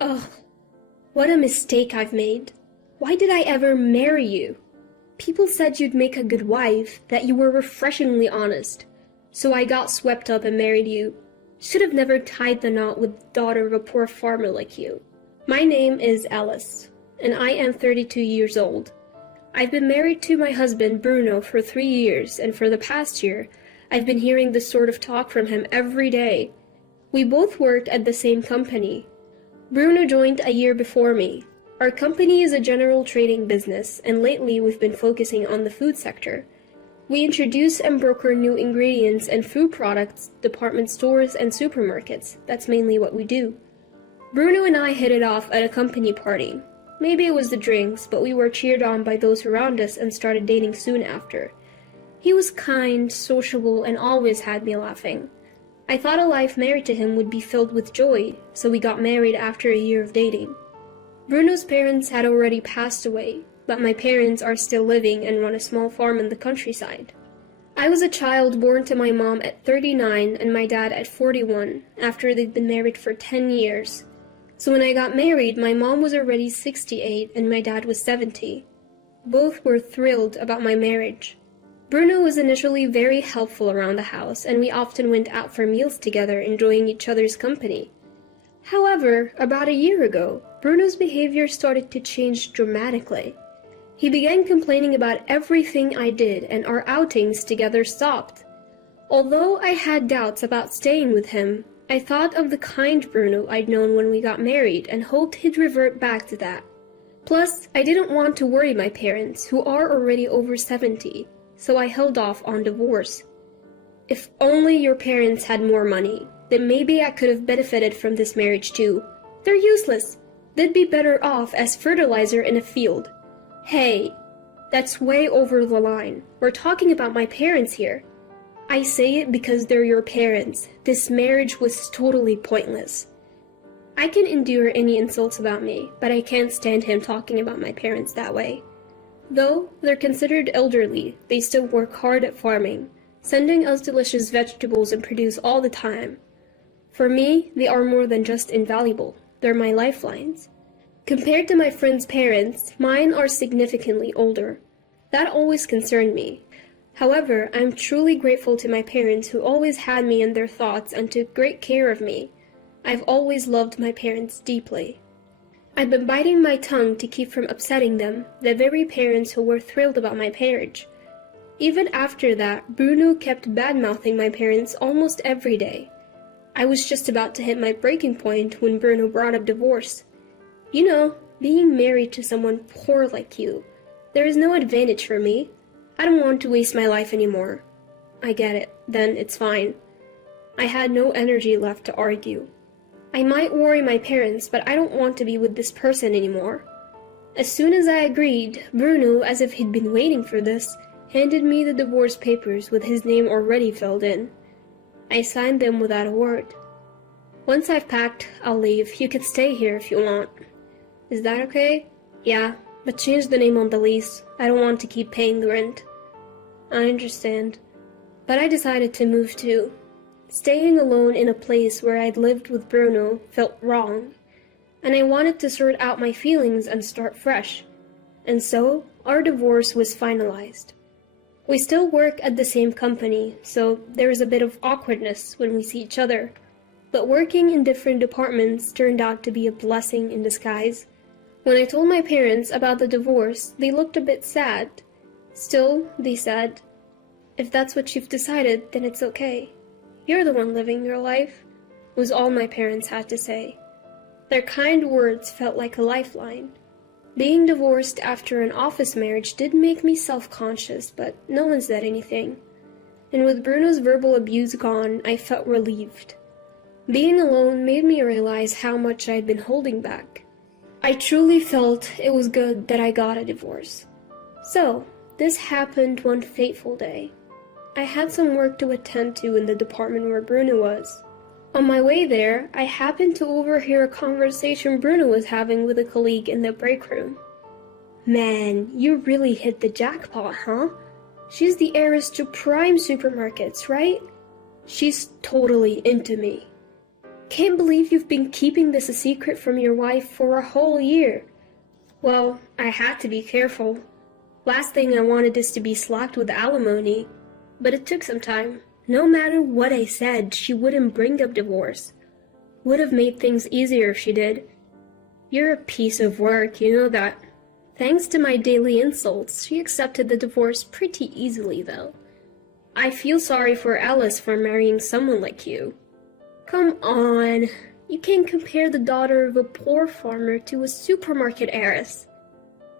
Ugh, what a mistake I've made. Why did I ever marry you? People said you'd make a good wife, that you were refreshingly honest. So I got swept up and married you. Should have never tied the knot with the daughter of a poor farmer like you. My name is Alice, and I am 32 years old. I've been married to my husband, Bruno, for 3 years, and for the past year, I've been hearing this sort of talk from him every day. We both worked at the same company. Bruno joined a year before me. Our company is a general trading business, and lately we've been focusing on the food sector. We introduce and broker new ingredients and food products, department stores, and supermarkets. That's mainly what we do. Bruno and I hit it off at a company party. Maybe it was the drinks, but we were cheered on by those around us and started dating soon after. He was kind, sociable, and always had me laughing. I thought a life married to him would be filled with joy, so we got married after a year of dating. Bruno's parents had already passed away, but my parents are still living and run a small farm in the countryside. I was a child born to my mom at 39 and my dad at 41, after they'd been married for 10 years. So when I got married, my mom was already 68 and my dad was 70. Both were thrilled about my marriage. Bruno was initially very helpful around the house, and we often went out for meals together, enjoying each other's company. However, about a year ago, Bruno's behavior started to change dramatically. He began complaining about everything I did, and our outings together stopped. Although I had doubts about staying with him, I thought of the kind Bruno I'd known when we got married and hoped he'd revert back to that. Plus, I didn't want to worry my parents, who are already over 70, so I held off on divorce. If only your parents had more money, then maybe I could have benefited from this marriage too. They're useless. They'd be better off as fertilizer in a field. Hey, that's way over the line. We're talking about my parents here. I say it because they're your parents. This marriage was totally pointless. I can endure any insults about me, but I can't stand him talking about my parents that way. Though they're considered elderly, they still work hard at farming, sending us delicious vegetables and produce all the time. For me, they are more than just invaluable. They're my lifelines. Compared to my friends' parents, mine are significantly older. That always concerned me. However, I'm truly grateful to my parents who always had me in their thoughts and took great care of me. I've always loved my parents deeply. I've been biting my tongue to keep from upsetting them, the very parents who were thrilled about my marriage. Even after that, Bruno kept bad-mouthing my parents almost every day. I was just about to hit my breaking point when Bruno brought up divorce. You know, being married to someone poor like you, there is no advantage for me. I don't want to waste my life anymore. I get it, then it's fine. I had no energy left to argue. I might worry my parents, but I don't want to be with this person anymore. As soon as I agreed, Bruno, as if he'd been waiting for this, handed me the divorce papers with his name already filled in. I signed them without a word. Once I've packed, I'll leave. You can stay here if you want. Is that okay? Yeah, but change the name on the lease. I don't want to keep paying the rent. I understand. But I decided to move too. Staying alone in a place where I'd lived with Bruno felt wrong, and I wanted to sort out my feelings and start fresh. And so, our divorce was finalized. We still work at the same company, so there is a bit of awkwardness when we see each other. But working in different departments turned out to be a blessing in disguise. When I told my parents about the divorce, they looked a bit sad. Still, they said, "If that's what you've decided, then it's okay. You're the one living your life," was all my parents had to say. Their kind words felt like a lifeline. Being divorced after an office marriage did make me self-conscious, but no one said anything. And with Bruno's verbal abuse gone, I felt relieved. Being alone made me realize how much I'd been holding back. I truly felt it was good that I got a divorce. So, this happened one fateful day. I had some work to attend to in the department where Bruno was. On my way there, I happened to overhear a conversation Bruno was having with a colleague in the break room. "Man, you really hit the jackpot, huh? She's the heiress to prime supermarkets, right? She's totally into me." Can't believe you've been keeping this a secret from your wife for a whole year. Well, I had to be careful. Last thing I wanted is to be slapped with alimony. But it took some time. No matter what I said, she wouldn't bring up divorce. Would have made things easier if she did. You're a piece of work, you know that. Thanks to my daily insults, she accepted the divorce pretty easily, though. I feel sorry for Alice for marrying someone like you. Come on, you can't compare the daughter of a poor farmer to a supermarket heiress.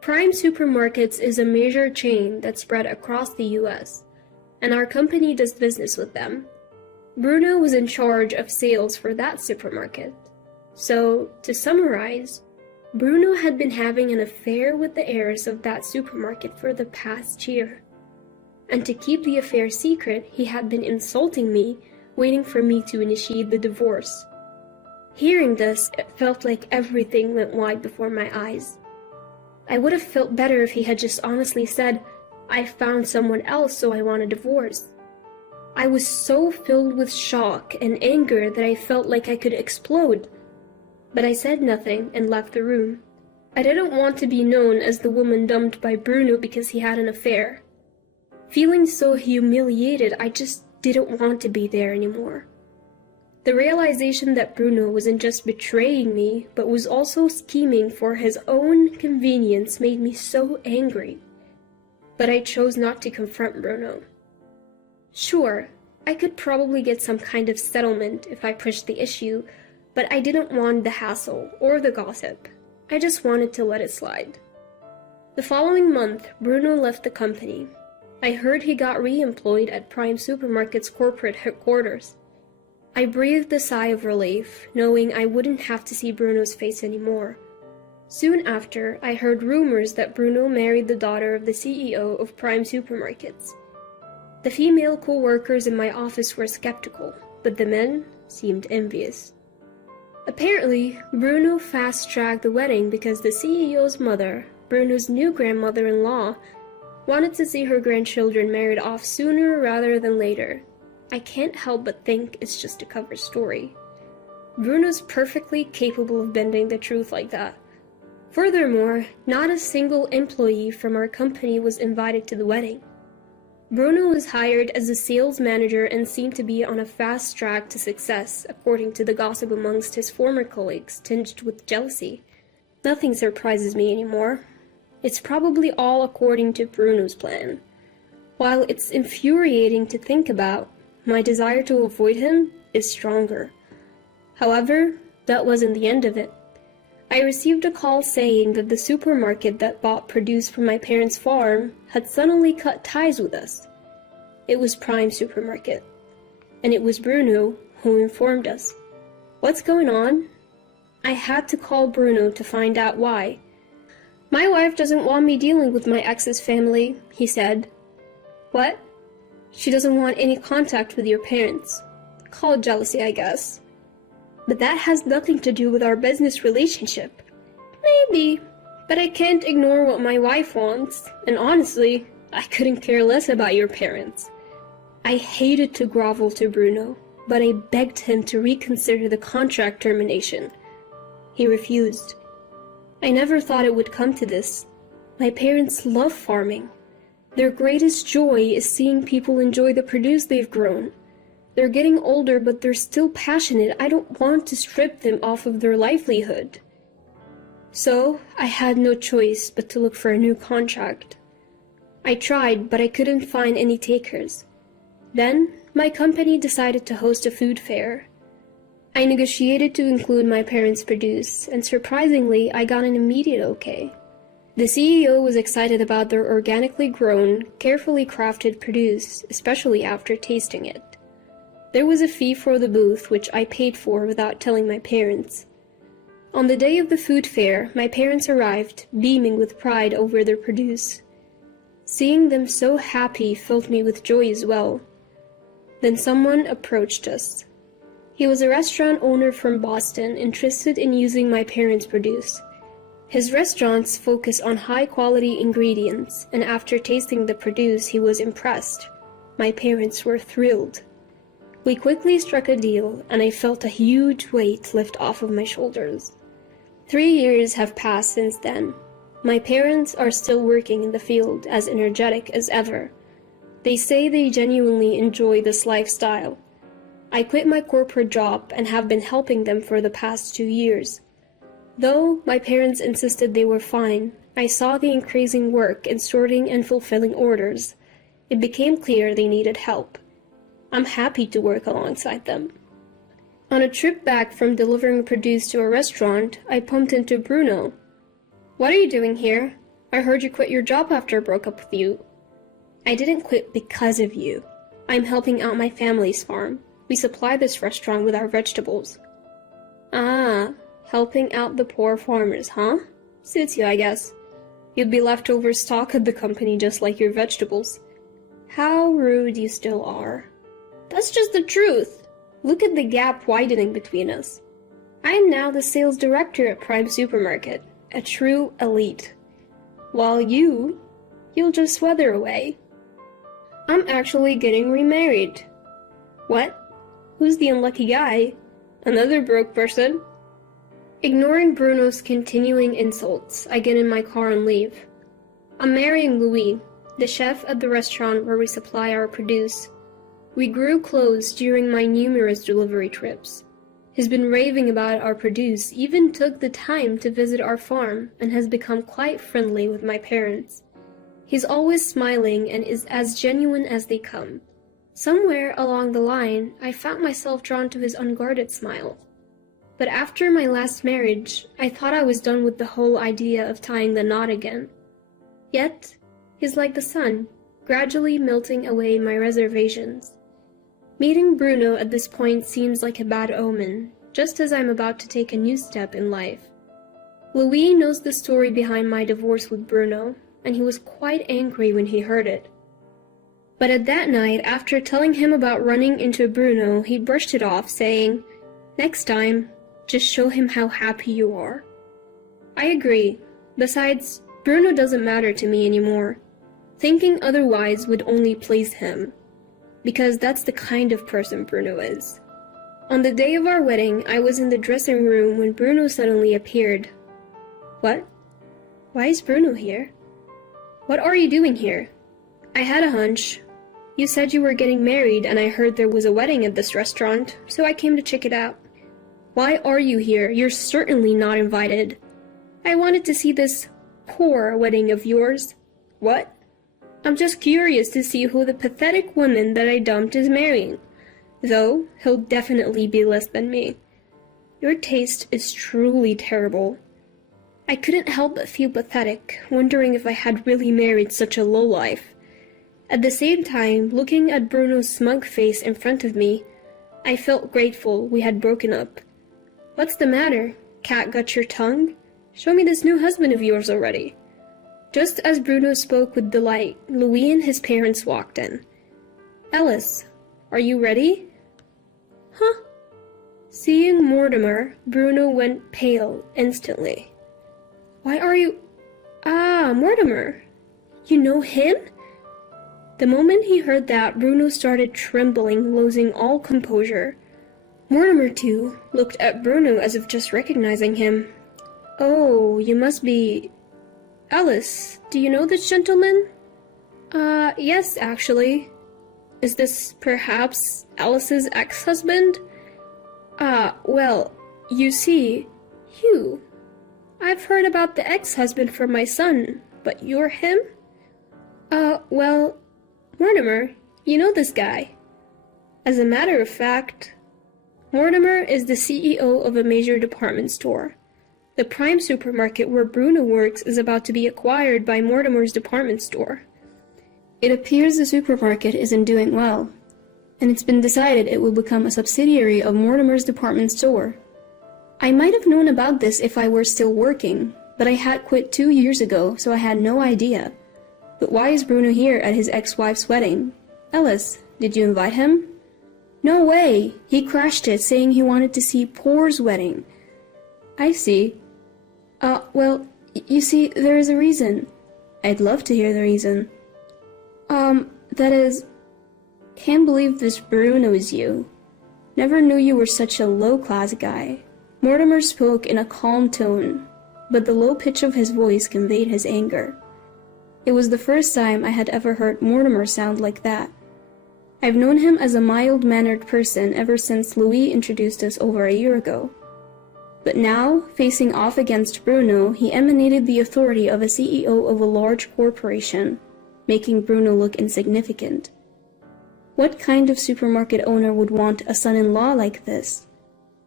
Prime Supermarkets is a major chain that's spread across the US, and our company does business with them. Bruno was in charge of sales for that supermarket. So, to summarize, Bruno had been having an affair with the heiress of that supermarket for the past year. And to keep the affair secret, he had been insulting me, waiting for me to initiate the divorce. Hearing this, it felt like everything went wide before my eyes. I would have felt better if he had just honestly said, "I found someone else, so I want a divorce." I was so filled with shock and anger that I felt like I could explode. But I said nothing and left the room. I didn't want to be known as the woman dumped by Bruno because he had an affair. Feeling so humiliated, I just didn't want to be there anymore. The realization that Bruno wasn't just betraying me, but was also scheming for his own convenience made me so angry. But I chose not to confront Bruno. Sure, I could probably get some kind of settlement if I pushed the issue, but I didn't want the hassle or the gossip. I just wanted to let it slide. The following month, Bruno left the company. I heard he got re-employed at Prime Supermarket's corporate headquarters. I breathed a sigh of relief, knowing I wouldn't have to see Bruno's face anymore. Soon after, I heard rumors that Bruno married the daughter of the CEO of Prime Supermarkets. The female co-workers in my office were skeptical, but the men seemed envious. Apparently, Bruno fast-tracked the wedding because the CEO's mother, Bruno's new grandmother-in-law, wanted to see her grandchildren married off sooner rather than later. I can't help but think it's just a cover story. Bruno's perfectly capable of bending the truth like that. Furthermore, not a single employee from our company was invited to the wedding. Bruno was hired as a sales manager and seemed to be on a fast track to success, according to the gossip amongst his former colleagues, tinged with jealousy. Nothing surprises me anymore. It's probably all according to Bruno's plan. While it's infuriating to think about, my desire to avoid him is stronger. However, that wasn't the end of it. I received a call saying that the supermarket that bought produce from my parents' farm had suddenly cut ties with us. It was Prime Supermarket, and it was Bruno who informed us. What's going on? I had to call Bruno to find out why. My wife doesn't want me dealing with my ex's family, he said. What? She doesn't want any contact with your parents. Call it jealousy, I guess. But that has nothing to do with our business relationship. Maybe, but I can't ignore what my wife wants, and honestly, I couldn't care less about your parents. I hated to grovel to Bruno, but I begged him to reconsider the contract termination. He refused. I never thought it would come to this. My parents love farming. Their greatest joy is seeing people enjoy the produce they've grown. They're getting older, but they're still passionate. I don't want to strip them off of their livelihood. So, I had no choice but to look for a new contract. I tried, but I couldn't find any takers. Then, my company decided to host a food fair. I negotiated to include my parents' produce, and surprisingly, I got an immediate okay. The CEO was excited about their organically grown, carefully crafted produce, especially after tasting it. There was a fee for the booth, which I paid for without telling my parents. On the day of the food fair, my parents arrived, beaming with pride over their produce. Seeing them so happy filled me with joy as well. Then someone approached us. He was a restaurant owner from Boston, interested in using my parents' produce. His restaurants focus on high-quality ingredients, and after tasting the produce, he was impressed. My parents were thrilled. We quickly struck a deal, and I felt a huge weight lift off of my shoulders. 3 years have passed since then. My parents are still working in the field, as energetic as ever. They say they genuinely enjoy this lifestyle. I quit my corporate job and have been helping them for the past 2 years. Though my parents insisted they were fine, I saw the increasing work in sorting and fulfilling orders. It became clear they needed help. I'm happy to work alongside them. On a trip back from delivering produce to a restaurant, I bumped into Bruno. "What are you doing here? I heard you quit your job after I broke up with you." "I didn't quit because of you. I'm helping out my family's farm. We supply this restaurant with our vegetables." "Ah, helping out the poor farmers, huh? Suits you, I guess. You'd be leftover stock at the company just like your vegetables." "How rude you still are." "That's just the truth. Look at the gap widening between us. I am now the sales director at Prime Supermarket, a true elite. While you'll just weather away. I'm actually getting remarried." "What? Who's the unlucky guy? Another broke person?" Ignoring Bruno's continuing insults, I get in my car and leave. I'm marrying Louis, the chef at the restaurant where we supply our produce. We grew close during my numerous delivery trips. He's been raving about our produce, even took the time to visit our farm, and has become quite friendly with my parents. He's always smiling and is as genuine as they come. Somewhere along the line, I found myself drawn to his unguarded smile. But after my last marriage, I thought I was done with the whole idea of tying the knot again. Yet, he's like the sun, gradually melting away my reservations. Meeting Bruno at this point seems like a bad omen, just as I'm about to take a new step in life. Louis knows the story behind my divorce with Bruno, and he was quite angry when he heard it. But at that night, after telling him about running into Bruno, he brushed it off, saying, "Next time, just show him how happy you are." I agree. Besides, Bruno doesn't matter to me anymore. Thinking otherwise would only please him, because that's the kind of person Bruno is. On the day of our wedding, I was in the dressing room when Bruno suddenly appeared. "What? Why is Bruno here?" "What are you doing here?" "I had a hunch. You said you were getting married, and I heard there was a wedding at this restaurant, so I came to check it out." "Why are you here? You're certainly not invited." "I wanted to see this poor wedding of yours." "What?" "I'm just curious to see who the pathetic woman that I dumped is marrying. Though, he'll definitely be less than me." "Your taste is truly terrible." I couldn't help but feel pathetic, wondering if I had really married such a lowlife. At the same time, looking at Bruno's smug face in front of me, I felt grateful we had broken up. "What's the matter? Cat got your tongue? Show me this new husband of yours already." Just as Bruno spoke with delight, Louis and his parents walked in. "Ellis, are you ready?" "Huh?" Seeing Mortimer, Bruno went pale instantly. "Why are you— Ah, Mortimer! You know him?" The moment he heard that, Bruno started trembling, losing all composure. Mortimer, too, looked at Bruno as if just recognizing him. "Oh, you must be— Alice, do you know this gentleman?" Yes, actually." "Is this perhaps Alice's ex-husband?" Well, you see, Hugh. I've heard about the ex-husband from my son, but you're him?" Well, Mortimer, you know this guy." As a matter of fact, Mortimer is the CEO of a major department store. The Prime Supermarket where Bruno works is about to be acquired by Mortimer's department store. It appears the supermarket isn't doing well, and it's been decided it will become a subsidiary of Mortimer's department store. I might have known about this if I were still working, but I had quit 2 years ago, so I had no idea. But why is Bruno here at his ex-wife's wedding? Ellis, did you invite him? No way! He crashed it, saying he wanted to see Poor's wedding. I see. Well, you see, there is a reason. I'd love to hear the reason. That is, Can't believe this Bruno is you. Never knew you were such a low-class guy. Mortimer spoke in a calm tone, but the low pitch of his voice conveyed his anger. It was the first time I had ever heard Mortimer sound like that. I've known him as a mild-mannered person ever since Louis introduced us over a year ago. But now, facing off against Bruno, he emanated the authority of a CEO of a large corporation, making Bruno look insignificant. What kind of supermarket owner would want a son-in-law like this?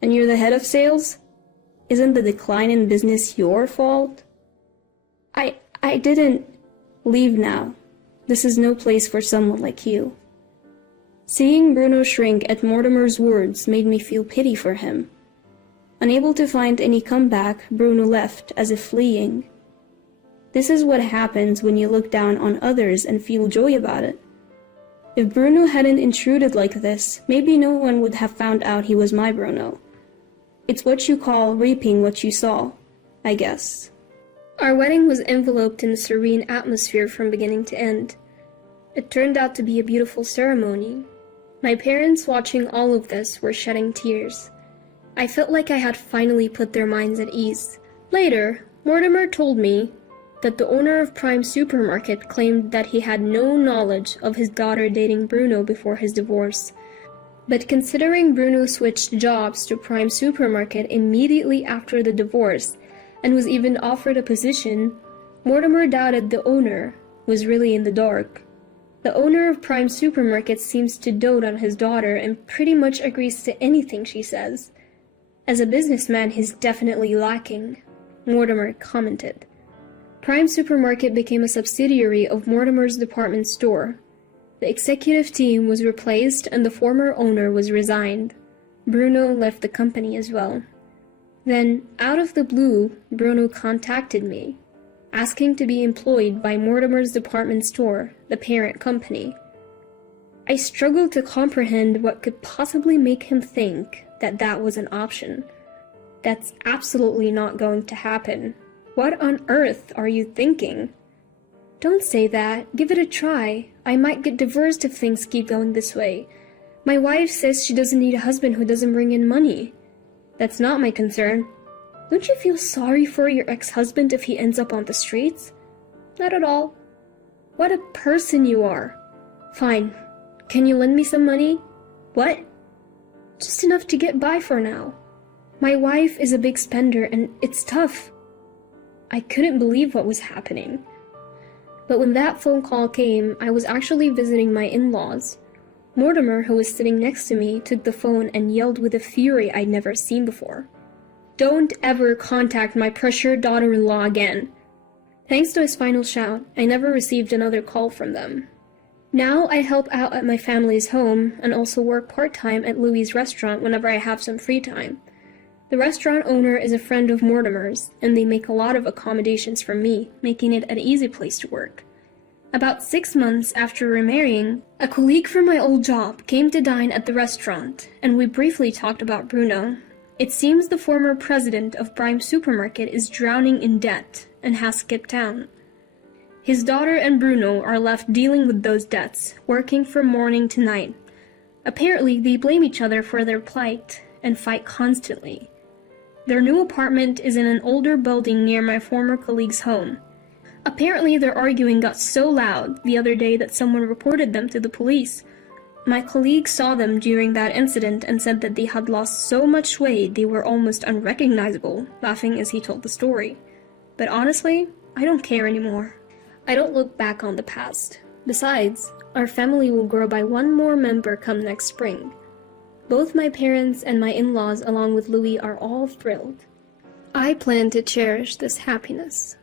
And you're the head of sales? Isn't the decline in business your fault? I didn't... Leave now. This is no place for someone like you. Seeing Bruno shrink at Mortimer's words made me feel pity for him. Unable to find any comeback, Bruno left as if fleeing. This is what happens when you look down on others and feel joy about it. If Bruno hadn't intruded like this, maybe no one would have found out he was my Bruno. It's what you call reaping what you sow, I guess. Our wedding was enveloped in a serene atmosphere from beginning to end. It turned out to be a beautiful ceremony. My parents, watching all of this, were shedding tears. I felt like I had finally put their minds at ease. Later, Mortimer told me that the owner of Prime Supermarket claimed that he had no knowledge of his daughter dating Bruno before his divorce. But considering Bruno switched jobs to Prime Supermarket immediately after the divorce, and was even offered a position, Mortimer doubted the owner was really in the dark. The owner of Prime Supermarket seems to dote on his daughter and pretty much agrees to anything she says. As a businessman, he's definitely lacking, Mortimer commented. Prime Supermarket became a subsidiary of Mortimer's department store. The executive team was replaced and the former owner was resigned. Bruno left the company as well. Then, out of the blue, Bruno contacted me, asking to be employed by Mortimer's department store, the parent company. I struggled to comprehend what could possibly make him think that that was an option. That's absolutely not going to happen. What on earth are you thinking? Don't say that. Give it a try. I might get divorced if things keep going this way. My wife says she doesn't need a husband who doesn't bring in money. That's not my concern. Don't you feel sorry for your ex-husband if he ends up on the streets? Not at all. What a person you are. Fine. Can you lend me some money? What? Just enough to get by for now. My wife is a big spender and it's tough. I couldn't believe what was happening. But when that phone call came, I was actually visiting my in-laws. Mortimer, who was sitting next to me, took the phone and yelled with a fury I'd never seen before. Don't ever contact my pressured daughter-in-law again. Thanks to his final shout, I never received another call from them. Now I help out at my family's home and also work part-time at Louis' restaurant whenever I have some free time. The restaurant owner is a friend of Mortimer's, and they make a lot of accommodations for me, making it an easy place to work. About 6 months after remarrying, a colleague from my old job came to dine at the restaurant, and we briefly talked about Bruno. It seems the former president of Prime Supermarket is drowning in debt and has skipped town. His daughter and Bruno are left dealing with those debts, working from morning to night. Apparently, they blame each other for their plight and fight constantly. Their new apartment is in an older building near my former colleague's home. Apparently, their arguing got so loud the other day that someone reported them to the police. My colleague saw them during that incident and said that they had lost so much weight they were almost unrecognizable, laughing as he told the story. But honestly, I don't care anymore. I don't look back on the past. Besides, our family will grow by one more member come next spring. Both my parents and my in-laws along with Louis are all thrilled. I plan to cherish this happiness.